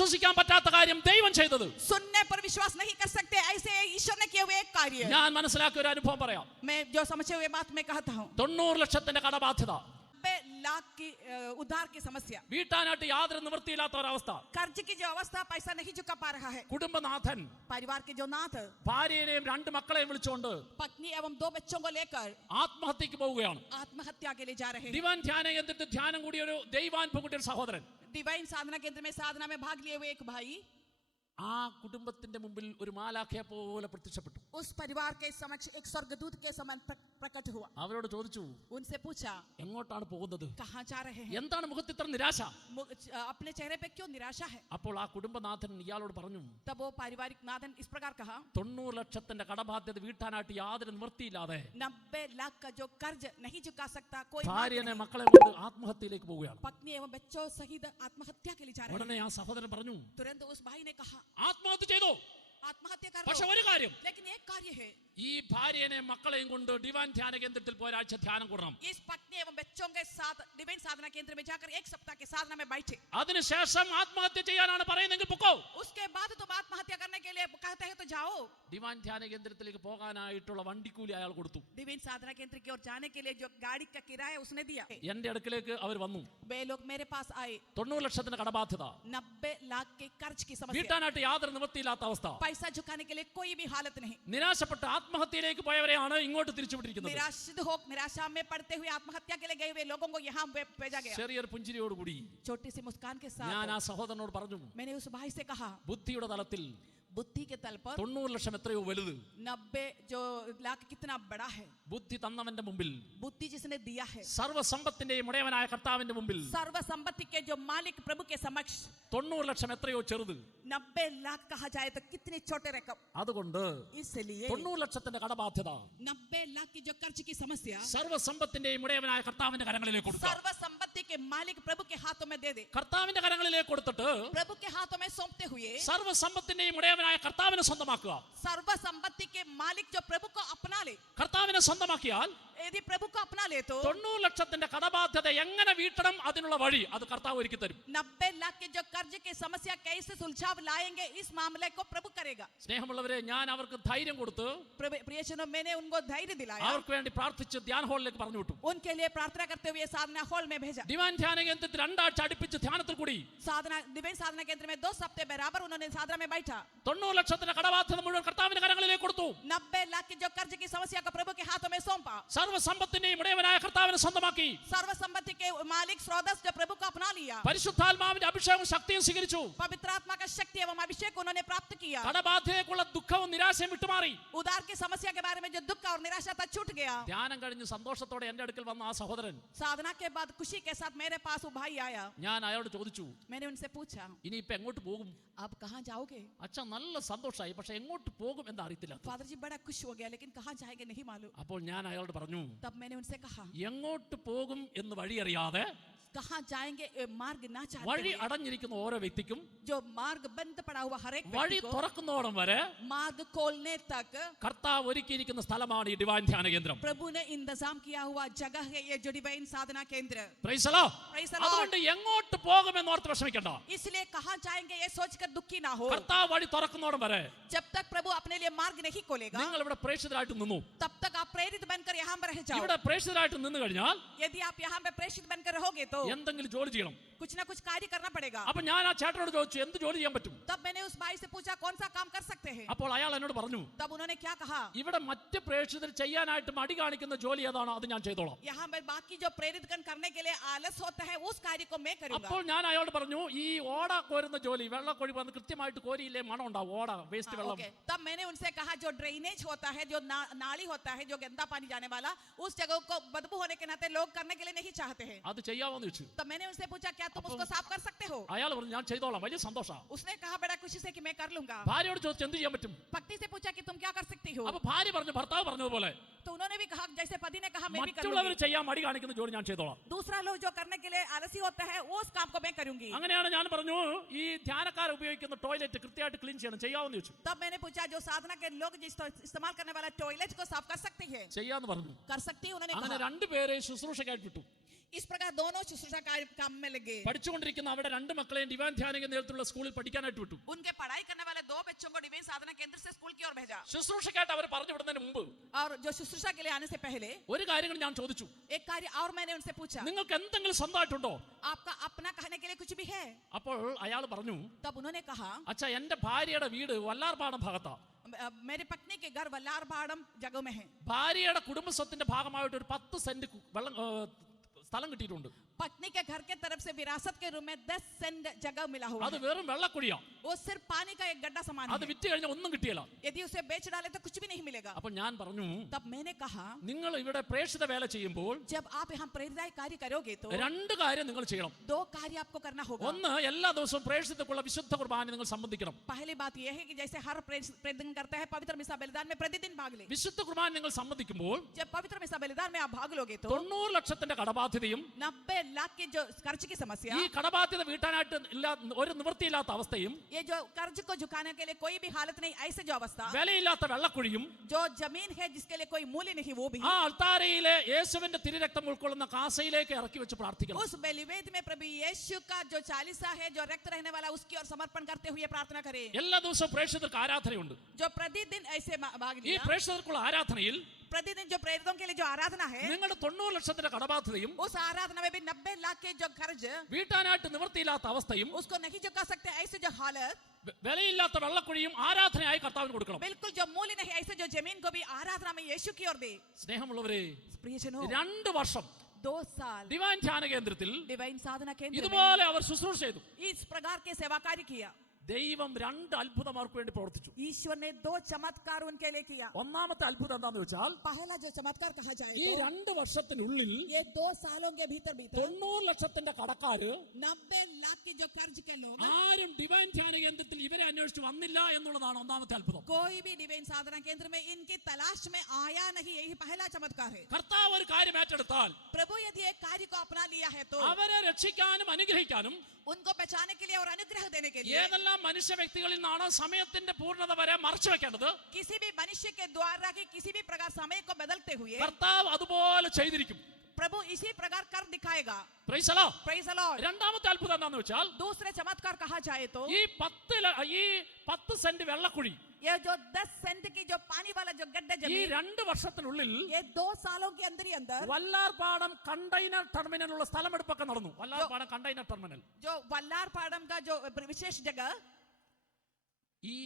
വിശ്വസിക്കാൻ പറ്റാത്ത കാര്യം ദൈവം ചെയ്തത്. सुनने पर विश्वास नहीं कर सकते, ऐसे ईश्वर ने किए हुए एक कार्य. ഞാൻ മനസ്സിലാക്കിയ ഒരു അനുഭവം പറയാം. मैं जो समझे हुए बात मैं कहता हूँ. 90 ലക്ഷത്തിന്റെ കടബാധ്യത, 90 लाख की उधार की समस्या, വീട്ടാനായിട്ട് യാതൊരു നിവൃത്തിയില്ലാത്ത ഒരവസ്ഥ, कर्ज की जो अवस्था, पैसा नहीं चुका पा रहा है. കുടുംബനാഥൻ परिवार के जो नाथ, ഭാര്യയെയും 2 മക്കളെയും വിളിച്ചുകൊണ്ട് पत्नी एवं 2 बच्चों को लेकर ആത്മഹത്യക്ക് പോവുകയാണ്. आत्महत्या के लिए जा रहे हैं. ദിവാൻ ധ്യാന കേന്ദ്രത്തിൽ ധ്യാനം കൂടിയ ഒരു ദൈവാനുഭവത്തിന്റെ സഹോദരൻ डिवाइन साधना केंद्र में साधना में भाग लिए हुए एक भाई ആ കുടുംബത്തിന്റെ മുമ്പിൽ ഒരു മാലാഖയെ പോലെ പ്രത്യക്ഷപ്പെട്ടു. उस परिवार के समक्ष एक स्वर्गदूत के समान प्रकट हुआ. അവരോട് ചോദിച്ചു, उनसे पूछा, എങ്ങോട്ടാണ് പോകുന്നത്? कहाँ जा रहे हैं? എന്താണ് മുഖത്ത് ഇത്ര നിരാശ? अपने चेहरे पे क्यों निराशा है? അപ്പോൾ ആ കുടുംബനാഥൻ ഇയാളോട് പറഞ്ഞു, तब वो पारिवारिक नाथन इस प्रकार कहा, 90 ലക്ഷത്തിന്റെ കടബാധ്യത വീട്ടാനായിട്ട് യാതൊരു നിവൃത്തിയില്ലാതെ 90 लाख का जो कर्ज नहीं चुका सकता कोई ഭാര്യനെ മക്കളെ കൊണ്ട് ആത്മഹത്യയിലേക്ക് പോവുകയാണ്. पत्नी एवं बच्चों सहित आत्महत्या के लिए जा रहे ഉടനെ हैं. ആ സഹോദരൻ പറഞ്ഞു, तुरंत उस भाई ने कहा, ആത്മഹത്യ ചെയ്തോ, आत्महत्या कर പക്ഷെ लो. ഒരു കാര്യം, लेकिन एक कार्य है, ഈ ഭാര്യനെ മക്കളെയും കൊണ്ട് ഡിവൈൻ ധ്യാന കേന്ദ്രത്തിൽ ഒരാഴ്ച ധ്യാനം കൂടണം. इस पत्नी एवं बच्चों के साथ डिवाइन साधना केंद्र में जाकर 1 सप्ताह के साधना में बैठे. അതിനുശേഷം ആത്മഹത്യ ചെയ്യാനാണ് പറയുന്നെങ്കിൽ പൊക്കോ. उसके बाद तुम आत्महत्या करने के लिए कहते हैं तो जाओ. ഡിവൈൻ ധ്യാന കേന്ദ്രത്തിലേക്ക് പോകാനായിട്ടുള്ള വണ്ടിക്കൂലി അയാൾ കൊടുത്തു. डिवाइन साधना केंद्र की ओर जाने के लिए जो गाड़ी का किराया उसने दिया. എന്റെ അടുക്കലേക്ക് അവർ വന്നു. वे लोग मेरे पास आए. 90 ലക്ഷത്തിന്റെ കടബാധ്യത, 90 लाख के कर्ज की समस्या, വീട്ടാനായിട്ട് യാതൊരു നിവൃത്തിയില്ലാത്ത അവസ്ഥ, पैसा चुकाने के लिए कोई भी हालत नहीं. നിരാശപ്പെട്ട് ആത്മഹത്യയിലേക്ക് പോയവരെയാണ് ഇങ്ങോട്ട് തിരിച്ചുവിട്ടിരിക്കുന്നത്. निराशा में पड़ते हुए आत्महत्या के लिए गए हुए लोगों को यहाँ भेजा गया. ചെറിയൊരു പുഞ്ചിരിയോടുകൂടി छोटी सी मुस्कान के ഞാൻ साथ ആ സഹോദരനോട് പറഞ്ഞു, मैंने उस भाई से कहा, ബുദ്ധിയുടെ തലത്തിൽ बुद्धि के तल पर 90 ലക്ഷം എത്രയോ വലുത്, 90 जो लाख कितना बड़ा है. ബുദ്ധി തന്നവന്റെ മുമ്പിൽ, बुद्धि जिसने दिया है, സർവ്വസമ്പത്തിന്റെയും ഉടയവനായ കർത്താവിന്റെ മുമ്പിൽ सर्व संपत्ति के जो मालिक प्रभु के समक्ष 90 ലക്ഷം എത്രയോ ചെറുത്. 90 लाख कहा जाए तो कितने छोटे रकम. അതുകൊണ്ട് इसलिए 90 ലക്ഷത്തിന്റെ കടബാധ്യത 90 लाख की जो कर्ज की समस्या സർവ്വസമ്പത്തിന്റെയും ഉടയവനായ കർത്താവിന്റെ കരങ്ങളിലേക്ക് കൊടുക്കുക. सर्व संपत्ति के मालिक प्रभु के हाथों में दे दे. കർത്താവിന്റെ കരങ്ങളിലേക്ക് കൊടുത്തിട്ട് प्रभु के हाथों में सौंपते हुए സർവ്വസമ്പത്തിന്റെയും ഉടയവനായ കർത്താവിനെ സ്വന്തമാക്കുക. सर्व संपत्ति के मालिक जो प्रभु को अपना ले. കർത്താവിനെ സ്വന്തമാക്കിയാൽ यदि प्रभु को अपना ले तो 90 ലക്ഷത്തിന്റെ കടബാധ്യത എങ്ങനെ വീട്ടണം അതിനുള്ള വഴി അത് കർത്താവ് ഒരുക്കി തരും. 90 लाख के जो कर्ज की समस्या कैसे सुलझाव लाएंगे इस मामले को प्रभु करेगा. സ്നേഹമുള്ളവരെ, ഞാൻ അവർക്ക് ധൈര്യം കൊടുത്ത് प्रियजनों, मैंने उनको धैर्य दिलाया, അവർക്ക് വേണ്ടി പ്രാർത്ഥിച്ച് ധ്യാന ഹാളിലേക്ക് പറഞ്ഞു വിട്ടു. उनके लिए प्रार्थना करते हुए साधना हॉल में भेजा. ഡിവൈൻ ധ്യാന കേന്ദ്രത്തിൽ 2 ആഴ്ച അടുപ്പിച്ച് ധ്യാനത്തിൽ കൂടി साधना डिवाइन साधना केंद्र में 2 सप्ताह बराबर उन्होंने साधना में बैठा. 90 ലക്ഷത്തിന്റെ കടബാധ്യത മുഴുവൻ കർത്താവിന്റെ കരങ്ങളിലേക്ക് കൊടുത്തു. 90 लाख की जो कर्ज की समस्या को प्रभु के हाथों में सौंपा. സർവ്വസമ്പത്തിന്റെയും ഉടയവനായ കർത്താവിനെ സ്വന്തമാക്കി. सर्व संपत्ति के मालिक स्रोतस जो प्रभु को अपना लिया. പരിശുദ്ധാത്മാവിന്റെ അഭിഷേകവും ശക്തിയും സ്വീകരിച്ചു. पवित्र आत्मा का शक्ति एवं अभिषेक उन्होंने प्राप्त किया. കടബാധ്യതയ്ക്കുള്ള ദുഃഖവും നിരാശയും വിട്ടുമാറി. उधार की समस्या के बारे में जो दुख और निराशा था छूट गया. ധ്യാനം കഴിഞ്ഞ് സന്തോഷത്തോടെ എന്റെ അടുക്കൽ വന്ന ആ സഹോദരൻ, साधना के बाद खुशी के साथ मेरे पास वो भाई आया. ഞാൻ അയാളോട് ചോദിച്ചു, मैंने उनसे पूछा, ഇനിയിപ്പോ എങ്ങോട്ട് പോകും? आप कहाँ जाओगे? അച്ഛാ, നല്ല സന്തോഷമായി, പക്ഷെ എങ്ങോട്ട് പോകും എന്ന് അറിയത്തില്ല. फादर जी बड़ा खुश हो गया, लेकिन कहाँ जाएंगे नहीं मालूम. അപ്പോൾ ഞാൻ അയാളോട് പറഞ്ഞു, तब मैंने उनसे कहा, എങ്ങോട്ട് പോകും എന്ന് വഴി അറിയാതെ कहाँ जाएंगे मार्ग ना चाहते വഴി हुए, അടഞ്ഞിരിക്കുന്ന ഓരോ വ്യക്തിക്കും जो मार्ग बंद पड़ा हुआ हर एक വഴി व्यक्ति को തുറക്കുന്നോളം വരെ मार्ग खोलने तक കർത്താവ് ഒരുക്കിയിരിക്കുന്ന സ്ഥലമാണ് ഈ ഡിവൈൻ ധ്യാന കേന്ദ്രം. प्रभु ने इंतजाम किया हुआ जगह है ये जो डिवाइन साधना केंद्र. Praise the Lord. Praise the Lord. അതുകൊണ്ട് എങ്ങോട്ട് പോകുമെന്ന് ഓർത്ത് വിഷമിക്കണ്ട. इसलिए कहाँ जाएंगे ये सोचकर दुखी ना हो. കർത്താവ് വഴി തുറക്കുന്നോളം വരെ जब तक प्रभु अपने लिए मार्ग नहीं खोलेगा നിങ്ങൾ ഇവിടെ പ്രേക്ഷിതരായിട്ട് നിന്നു. तब तक आप प्रेरित बनकर यहाँ पर रह जाओ. ഇവിടെ പ്രേക്ഷിതരായിട്ട് നിന്ന് കഴിഞ്ഞാൽ यदि आप यहाँ पे प्रेषित बनकर रहोगे तो എന്തെങ്കിലും ജോലി ചെയ്യണം. कुछ ना कुछ कार्य करना पड़ेगा. അപ്പൊ ഞാൻ ആ ചേട്ടനോട് ചോദിച്ചു, എന്ത് ജോലി ചെയ്യാൻ പറ്റും? तब मैंने उस भाई से पूछा कौन सा काम कर सकते हैं. അപ്പോൾ അയാൾ എന്നോട് പറഞ്ഞു, तब उन्होंने क्या कहा, ഇവിടെ മറ്റ് പ്രേക്ഷിതർ ചെയ്യാനായിട്ട് മടി കാണിക്കുന്ന ജോലി ഏതാണോ അത് ഞാൻ ചെയ്തോളാം. यहाँ पर बाकी जो प्रेरित करने के लिए आलस होता है उस कार्य को मैं करूंगा. അപ്പോൾ ഞാൻ അയാളോട് പറഞ്ഞു, ഈ ഓട കോരുന്ന ജോലി, വെള്ളക്കൊഴി വന്ന് കൃത്യമായിട്ട് കോരിയില്ലേ മണം ഉണ്ടാവും, ഓട വേസ്റ്റ് വെള്ളം. ओके. तब मैंने उनसे कहा जो ड्रेनेज होता है, जो नाली होता है, जो गंदा पानी जाने वाला, उस जगह को बदबू होने के नाते लोग करने के लिए नहीं चाहते हैं. അത് ചെയ്യാമോന്ന് ചോദിച്ചു. तब मैंने उनसे पूछा क्या तुम उसको साफ कर सकते हो. അയാൾ പറഞ്ഞു, ഞാൻ ചെയ്തോളാം, വലിയ സന്തോഷം. उसने कहा बड़ा खुशी से कि मैं कर लूंगा. ഭാര്യയോട് ചോദിച്ചു, എന്ത് ചെയ്യാൻ പറ്റും? पत्नी से पूछा कि तुम क्या कर सकती हो. അപ്പൊ ഭാര്യ പറഞ്ഞു, ഭർത്താവ് പറഞ്ഞതുപോലെ तो उन्होंने भी कहा जैसे पति ने कहा मैं भी कर മറ്റുള്ളവർ लूंगी. ചെയ്യാൻ മടി കാണിക്കുന്ന ജോലി ഞാൻ ചെയ്തോളാം. दूसरा लोग जो करने के लिए आलसी होता है उस काम को मैं करूंगी. അങ്ങനെയാണ് ഞാൻ പറഞ്ഞു, ഈ ധ്യാനക്കാർ ഉപയോഗിക്കുന്ന ടോയ്ലറ്റ് കൃത്യമായിട്ട് ക്ലീൻ ചെയ്യണം, ചെയ്യാമെന്ന് ചോദിച്ചു. तब मैंने पूछा जो साधना के लोग जिस इस्तेमाल करने वाला टॉयलेट को साफ कर सकती है, ചെയ്യാന്ന് പറഞ്ഞു. कर सकती है. उन्होंने അങ്ങനെ कहा. 2 പേരെ ശുശ്രൂഷയ്ക്കായിട്ട് വിട്ടു. इस प्रकार दोनों शुश्रूषा कार्य काम में लगे। പഠിച്ചുകൊണ്ടിരിക്കുന്ന അവിടെ രണ്ട് മക്കളെയും ഡിവൈൻ ധ്യാനിക നേതൃത്വത്തിലുള്ള സ്കൂളിൽ പഠിക്കാനായിട്ട് വിട്ടു. उनके पढ़ाई करने वाले दो बच्चों को डिवाइन साधना केंद्र से स्कूल की ओर भेजा। ശുശ്രൂഷയ്ക്കായിട്ട് അവർ പറഞ്ഞു വിടുന്നതിന് മുമ്പ് और जो शुश्रूषा के लिए आने से पहले ഒരു കാര്യം ഞാൻ ചോദിച്ചു, एक कार्य और मैंने उनसे पूछा, നിങ്ങൾക്ക് എന്തെങ്കിലും സ്വന്തമായിട്ടുണ്ടോ? आपका अपना कहने के लिए कुछ भी है? അപ്പോൾ അയാൾ പറഞ്ഞു, तब उन्होंने कहा, അച്ഛാ എന്റെ ഭാര്യയുടെ വീട് വല്ലാർപാടം ഭാഗത്താ. मेरे पत्नी के घर वल्लारपाड़म जगह में है। ഭാര്യയുടെ കുടുംബസ്വത്തിന്റെ ഭാഗമായിട്ട് ഒരു 10 സെന്റ് സ്ഥലം കിട്ടിയിട്ടുണ്ട്. पत्नी के घर के तरफ से विरासत के रूप में 10 सेंट जगह मिला हुआ അത് है। വെറും വെള്ളക്കുഴിയാ. वो सिर्फ पानी का एक गड्ढा समान അത് है। വിറ്റ് കഴിഞ്ഞാൽ ഒന്നും കിട്ടിയല്ല. यदि उसे बेच डाले तो कुछ भी नहीं मिलेगा। അപ്പോൾ ഞാൻ പറഞ്ഞു, तब मैंने कहा, നിങ്ങൾ ഇവിടെ പ്രേക്ഷിത വേല ചെയ്യുമ്പോൾ जब आप यहाँ प्रेरित कार्य करोगे तो രണ്ട് കാര്യം നിങ്ങൾ ചെയ്യണം. 2 कार्य आपको करना होगा। ഒന്ന്, എല്ലാ ദിവസവും പ്രേക്ഷിതക്കുള്ള വിശുദ്ധ കുർബാന നിങ്ങൾ സംബന്ധിക്കണം. पहली बात यह है कि जैसे हर प्रेरित करता है पवित्र मिसा बलिदान में प्रतिदिन भाग ले। വിശുദ്ധ കുർബാന നിങ്ങൾ സംബന്ധിക്കുമ്പോൾ जब पवित्र मिसा बलिदान में आप भाग लोगे तो 90 ലക്ഷത്തിന്റെ കടബാധ്യതയും 90 लाख के जो कर्ज की समस्या, ഈ കടബാധ്യത വീട്ടാനായിട്ട് ഒരു നിവൃത്തിയില്ലാത്ത അവസ്ഥയും ये जो कर्ज को झुकाने के लिए कोई भी हालत नहीं, ऐसे जो अवस्था, വിലയില്ലാത്ത വെള്ളക്കുഴിയും जो जमीन है जिसके लिए कोई मूल्य नहीं, वो भी ആ അൾത്താരയിലെ യേശുവിന്റെ തിരുരക്തം ഉൾക്കൊള്ളുന്ന കാസയിലേക്ക് ഇറക്കി വെച്ച് പ്രാർത്ഥിക്കണം. उस बलिवेद में प्रभु यीशु का जो चालीसा है, जो रक्त रहने वाला, उसकी ओर समर्पण करते हुए प्रार्थना करें। എല്ലാ ദിവസവും പ്രേക്ഷിതർക്ക് ആരാധനയുണ്ട്. जो प्रतिदिन ऐसे भाग ഈ लिया, പ്രേക്ഷിതർക്കുള്ള ആരാധനയിൽ प्रतिदिन जो प्रेरितों के लिए जो आराधना है, നിങ്ങളുടെ 90 ലക്ഷത്തിന്റെ കടബാധ്യതയും उस आराधना में भी 90 लाख के जो कर्ज, വീട്ടാനായിട്ട് നിവൃത്തിയില്ലാത്ത അവസ്ഥയും उसको नहीं चुका सकते, ऐसे जो हालत, വിലയില്ലാത്ത വെള്ളക്കുഴിയും ആരാധനയായി കർത്താവിന് കൊടുക്കണം. बिल्कुल जो मूल्य नहीं, ऐसे जो जमीन को भी आराधना में यीशु की ओर दे। സ്നേഹമുള്ളവരെ, प्रियजनों, 2 വർഷം 2 साल ഡിവൈൻ ധ്യാന കേന്ദ്രത്തിൽ डिवाइन साधना केंद्र में ഇതുപോലെ അവർ ശുശ്രൂഷ ചെയ്തു. इस प्रकार के सेवा कार्य किया। ദൈവം 2 അത്ഭുതം അവർക്ക് വേണ്ടി പ്രവർത്തിച്ചു. ईश्वर ने 2 चमत्कार उनके लिए किया। ഒന്നാമത്തെ അത്ഭുതം എന്താണെന്ന് വെച്ചാൽ, पहला जो चमत्कार कहा जाए ഈ तो 2 വർഷത്തിനുള്ളിൽ ये 2 सालों के भीतर 90 ലക്ഷത്തിന്റെ കടക്കാര് 90 लाख के जो कर्ज के लोग, ആരും ഡിവൈൻ ധ്യാന കേന്ദ്രത്തിൽ ഇവരെ അന്വേഷിച്ച് വന്നില്ല എന്നുള്ളതാണ് ഒന്നാമത്തെ അത്ഭുതം. कोई भी डिवाइन साधना केंद्र में इनकी तलाश में आया नहीं, यही पहला चमत्कार है। കർത്താവ് ഒരു കാര്യം ഏറ്റെടുത്താൽ प्रभु यदि एक कार्य को अपना लिया है तो അവരെ രക്ഷിക്കാനും അനുഗ്രഹിക്കാനും उनको बचाने के लिए और अनुग्रह देने के लिए ഏതെല്ലാം മനുഷ്യ വ്യക്തികളിൽ നിന്നാണ് സമയത്തിന്റെ പൂർണ്ണത വരെ മറച്ചു വെക്കേണ്ടത്, किसी भी मनुष्य के द्वारा की किसी भी प्रकार समय को बदलते हुए കർത്താവ് അതുപോലെ ചെയ്തിരിക്കും. प्रभु इसी प्रकार कर दिखाएगा। Praise the Lord. Praise the Lord। രണ്ടാമത്തെ അത്ഭുതം എന്താണെന്ന് വെച്ചാൽ, दूसरे चमत्कार कहा जाए तो ഈ 10 സെന്റ് വെള്ളക്കുഴി ये जो 10 सेंट की जो पानी वाला जो गड्ढा ഈ जमीन, 2 വർഷത്തിനുള്ളിൽ ये 2 सालों के अंदर ही अंदर വല്ലാർപാടം കണ്ടെയ്നർ ടെർമിനലുള്ള സ്ഥലമെടുപ്പൊക്കെ നടന്നു. വല്ലാർപാടം കണ്ടെയ്നർ ടെർമിനൽ जो वल्लारपाड़म का जो विशेष जगह, ഈ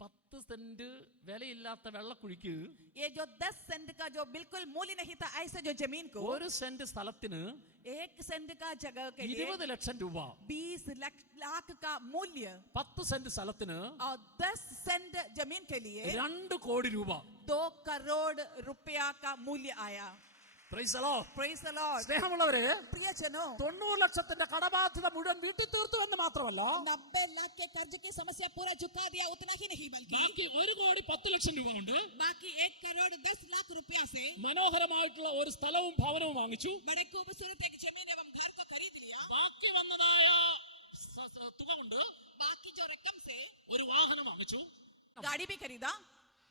10 സെന്റ് വിലയില്ലാത്ത വെള്ളക്കുഴിക്ക് ये जो 10 सेंट का जो बिल्कुल मूल्य नहीं था, ऐसे जो जमीन को 1 സെന്റ് സ്ഥലത്തിന് 1 सेंट का जगह के लिए 20 ലക്ഷം രൂപ, 20 लाख का मूल्य, 10 സെന്റ് സ്ഥലത്തിന് और 10 सेंट जमीन के लिए 2 കോടി രൂപ. 2 करोड़ रुपया का मूल्य आया। Praise the Lord. Praise the Lord। സ്നേഹമുള്ളവരെ, प्रियजनों, 90 ലക്ഷത്തിന്റെ കടബാധ്യത മുഴുവൻ വീട്ടിൽ തീർത്തു എന്ന് മാത്രമല്ല, 90 लाख के कर्ज की समस्या पूरा झुका दिया। उतना ही नहीं बल्कि ബാക്കി 1 കോടി 10 ലക്ഷം രൂപ കൊണ്ട് बाकी 1 करोड़ 10 लाख रुपया से മനോഹരമായിട്ടുള്ള ഒരു സ്ഥലവും ഭവനവും വാങ്ങിച്ചു. बड़े खूबसूरत एक जमीन एवं घर को खरीद लिया। ബാക്കി വന്നതായ തുക കൊണ്ട് बाकी जो रकम से ഒരു വാഹനം വാങ്ങിച്ചു. गाड़ी भी खरीदा,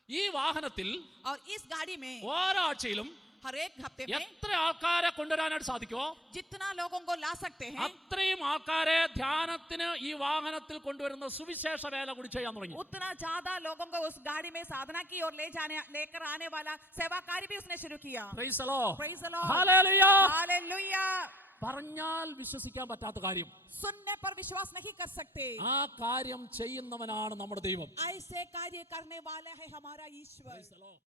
ഈ വാഹനത്തിൽ और इस गाड़ी में ഓരോ ആഴ്ചയിലും हर एक हफ्ते में എത്ര ആൾക്കാരെ കൊണ്ടുവരാനായിട്ട് സാധിക്കുമോ जितना लोगों को ला सकते हैं, അത്രയും ആൾക്കാരെ ധ്യാനത്തിന് ഈ വാഹനത്തിൽ കൊണ്ടുവരുന്ന സുവിശേഷ വേല കൂടി ചെയ്യാൻ തുടങ്ങി. उतना ज्यादा लोगों को उस गाड़ी में साधना की और लेकर आने वाला सेवा कार्य भी उसने शुरू किया। Praise the Lord. Praise the Lord। Hallelujah. Hallelujah. പറഞ്ഞാൽ വിശ്വസിക്കാൻ പറ്റാത്ത കാര്യം, सुनने पर विश्वास नहीं कर सकते, ആ കാര്യം ചെയ്യുന്നവനാണ് നമ്മുടെ ദൈവം. ऐसे कार्य करने वाला है हमारा ईश्वर। Praise the Lord.